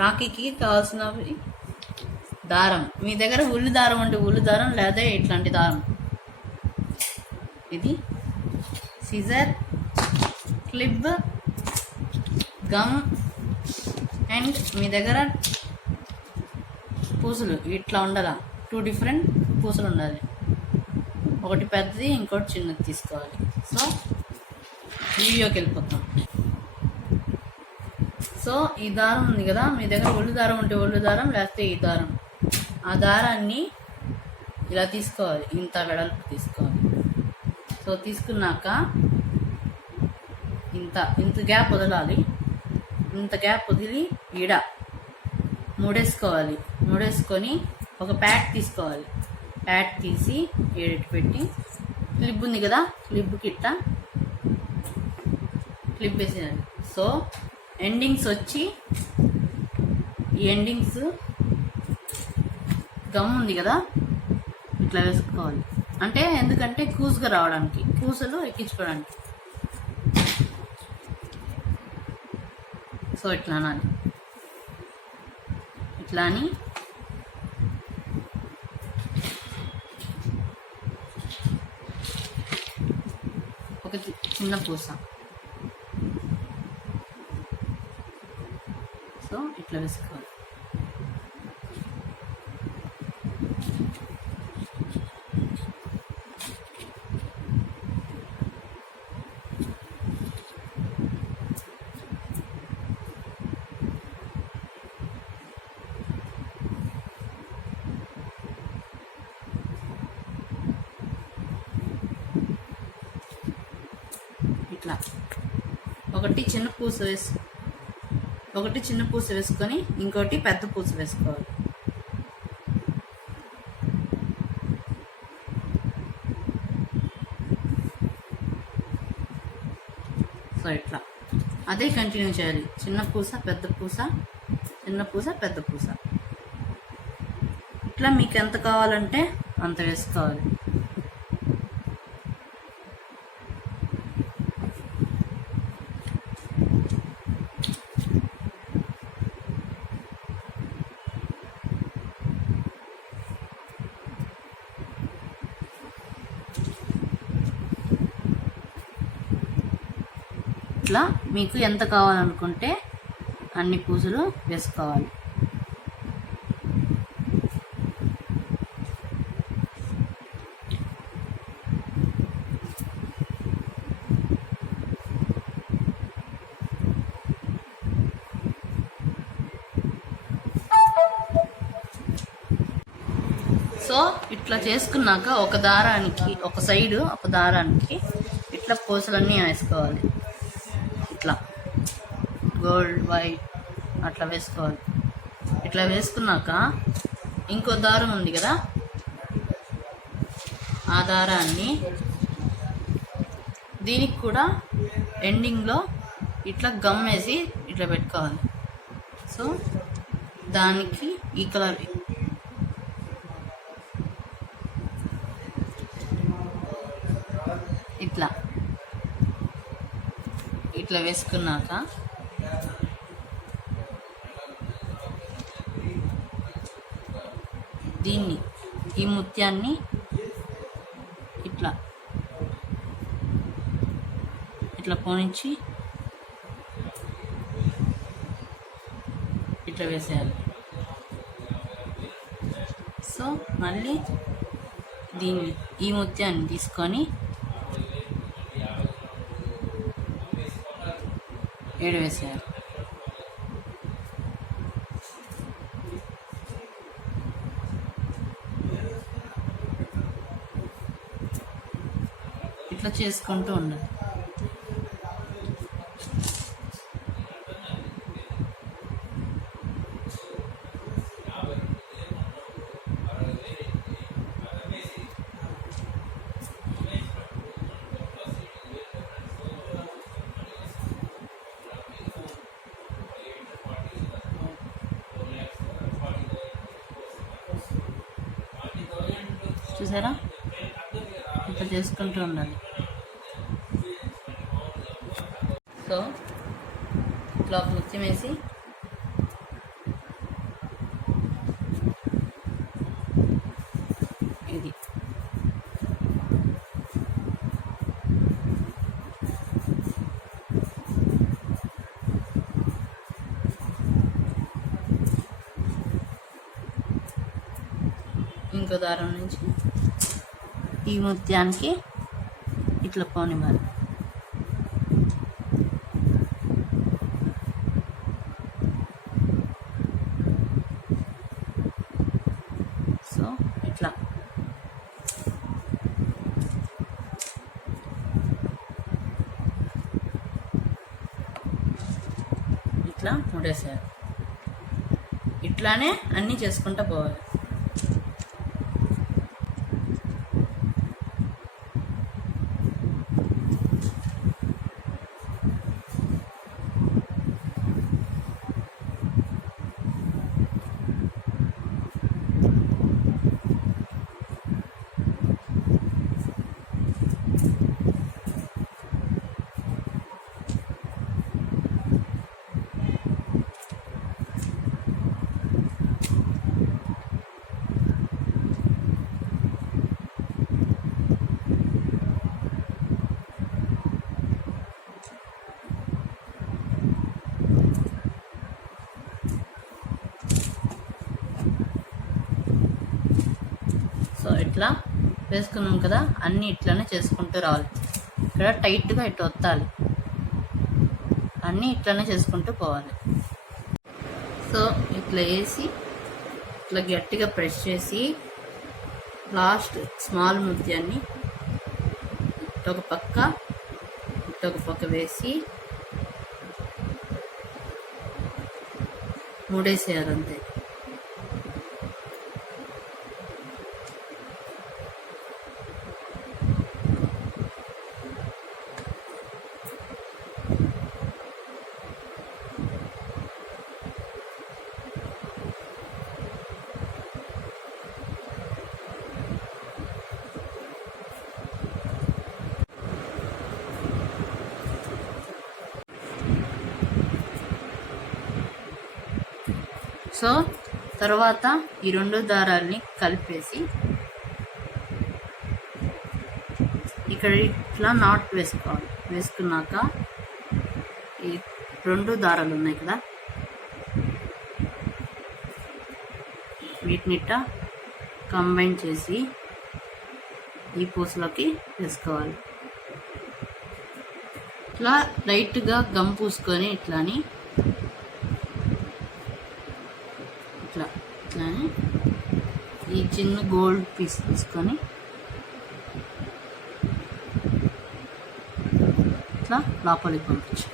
రాఖీకి కావాల్సినవి దారం. మీ దగ్గర ఉల్లి దారం అంటే ఉల్లి దారం, లేదా ఇట్లాంటి దారం. ఇది సిజర్, క్లిప్, గమ్ అండ్ మీ దగ్గర పూసలు ఇట్లా ఉండాల. 2 డిఫరెంట్ పూసలు ఉండాలి. ఒకటి పెద్దది, ఇంకోటి చిన్నది తీసుకోవాలి. సో వీడియోకి వెళ్ళిపోతాం. సో ఈ దారం ఉంది కదా, మీ దగ్గర ఒళ్ళు దారం ఉంటే ఒళ్ళు దారం, లేకపోతే ఈ దారం. ఆ దారాన్ని ఇలా తీసుకోవాలి, ఇంత వెడల్పు తీసుకోవాలి. సో తీసుకున్నాక ఇంత గ్యాప్ వదలాలి. ఇంత గ్యాప్ వదిలి ఈడ ముడేసుకోవాలి. ముడేసుకొని ఒక ప్యాడ్ తీసుకోవాలి. ప్యాడ్ తీసి ఏడెట్టు పెట్టి, క్లిప్ ఉంది కదా, క్లిప్కి ఇట్లా క్లిప్ వేసేయాలి. సో ఎండింగ్స్ వచ్చి, ఈ ఎండింగ్స్ గమ్ ఉంది కదా, ఇట్లా వేసుకోవాలి. అంటే ఎందుకంటే కూసుగా రావడానికి, కూసలు ఎక్కించుకోవడానికి. సో ఇట్లా అనాలి. ఇట్లా అని ఒక చిన్న పూస. సో ఇట్లా వేసుకోవాలి. ఇట్లా ఒకటి చిన్న పూస వేసుకొని ఇంకోటి పెద్ద పూస వేసుకోవాలి. సో ఇట్లా అదే కంటిన్యూ చేయాలి. చిన్న పూస, పెద్ద పూస, చిన్న పూస, పెద్ద పూస. ఇట్లా మీకు ఎంత కావాలంటే అంత వేసుకోవాలి. ఇట్లా మీకు ఎంత కావాలనుకుంటే అన్ని పూసలు వేసుకోవాలి. సో ఇట్లా చేసుకున్నాక ఒక దారానికి ఇట్లా పూసలన్నీ వేసుకోవాలి. ఇట్లా గోల్డ్, వైట్ అట్లా వేసుకోవాలి. ఇట్లా వేసుకున్నాక ఇంకో దారం ఉంది కదా, ఆ దారాన్ని దీనికి కూడా ఎండింగ్లో ఇట్లా గమ్ వేసి ఇట్లా పెట్టుకోవాలి. సో దానికి ఈ కలర్ ఇట్లా వేసుకున్నాక ఈ ముత్యాన్ని ఇట్లా పోనించి ఇట్లా వేసేయాలి. సో మళ్ళీ ఈ ముత్యాన్ని తీసుకొని వేసేయాలి. ఇట్లా చేసుకుంటూ ఉండాలి. చూసారా, ఇట్లా చేసుకుంటూ ఉండాలి. సో ఇట్లా ముత్యం వేసి ఇంకో దారం నుంచి ఈ ముత్యానికి ఇట్లా పోనివ్వాలి. సో ఇట్లా ఇట్లా ముడేసేయాలి. ఇట్లానే అన్నీ చేసుకుంటూ పోవాలి. సో ఇట్లా వేసుకున్నాం కదా, అన్నీ ఇట్లానే చేసుకుంటూ రావాలి. ఇక్కడ టైట్గా ఇట్లా ఒత్తాలి, అన్నీ ఇట్లానే చేసుకుంటూ పోవాలి. సో ఇట్లా వేసి ఇట్లా గట్టిగా ప్రెస్ చేసి లాస్ట్ స్మాల్ ముత్యాన్ని ఇటొక పక్క వేసి మూడేసేయాలి అంతే. సో తర్వాత ఈ 2 దారాల్ని కలిపేసి ఇక్కడ ఇట్లా నాట్ వేసుకోవాలి. వేసుకున్నాక ఈ 2 దారాలు ఉన్నాయి కదా, వీటిని ఇట్లా కంబైన్ చేసి ఈ పూసలోకి వేసుకోవాలి. ఇట్లా లైట్గా గమ్ పూసుకొని ఇట్లాని ఇట్లానే ఈ చిన్న గోల్డ్ పీస్ తీసుకొని ఇట్లా లోపలికి పంపించు.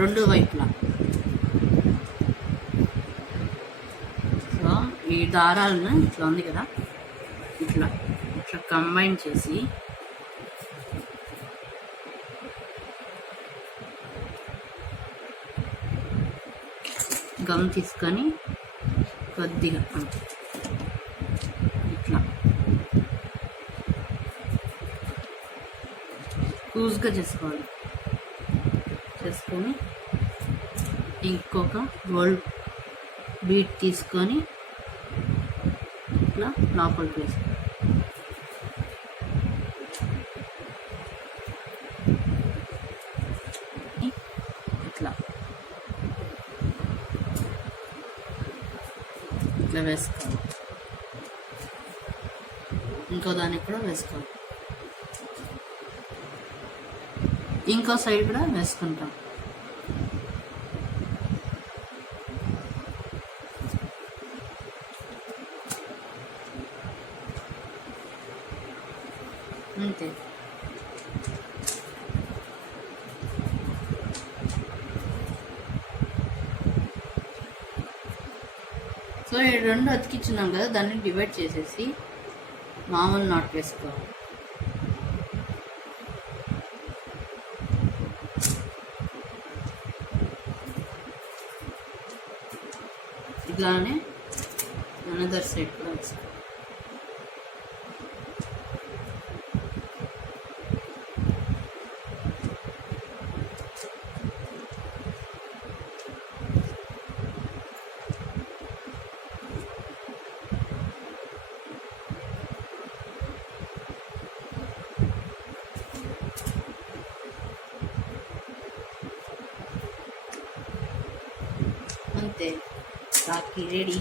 2 వైపులా. సో ఈ దారాలను ఇట్లా ఉంది కదా, ఇట్లా కంబైన్ చేసి గమ్ తీసుకొని కొద్దిగా ఇట్లా లూజ్గా చేసుకోవాలి. చేసుకొని ఇంకొక గోల్డ్ బీట్ తీసుకొని ఇట్లా లోపలికి వేసుకోవాలి. ఇట్లా ఇట్లా వేసుకోవాలి. ఇంకో దానికి కూడా వేసుకోవాలి. ఇంకో సైడ్ కూడా వేసుకుంటాం. అంతే. సో ఈ 2 అతికించున్నాం కదా, దాన్ని డివైడ్ చేసేసి మామూలు నాట్ వేసుకోవాలి. ఇలానే అనదర్ సైడ్ కూడా వేసుకోవాలి. అంతే. రాఖీ రెడీ.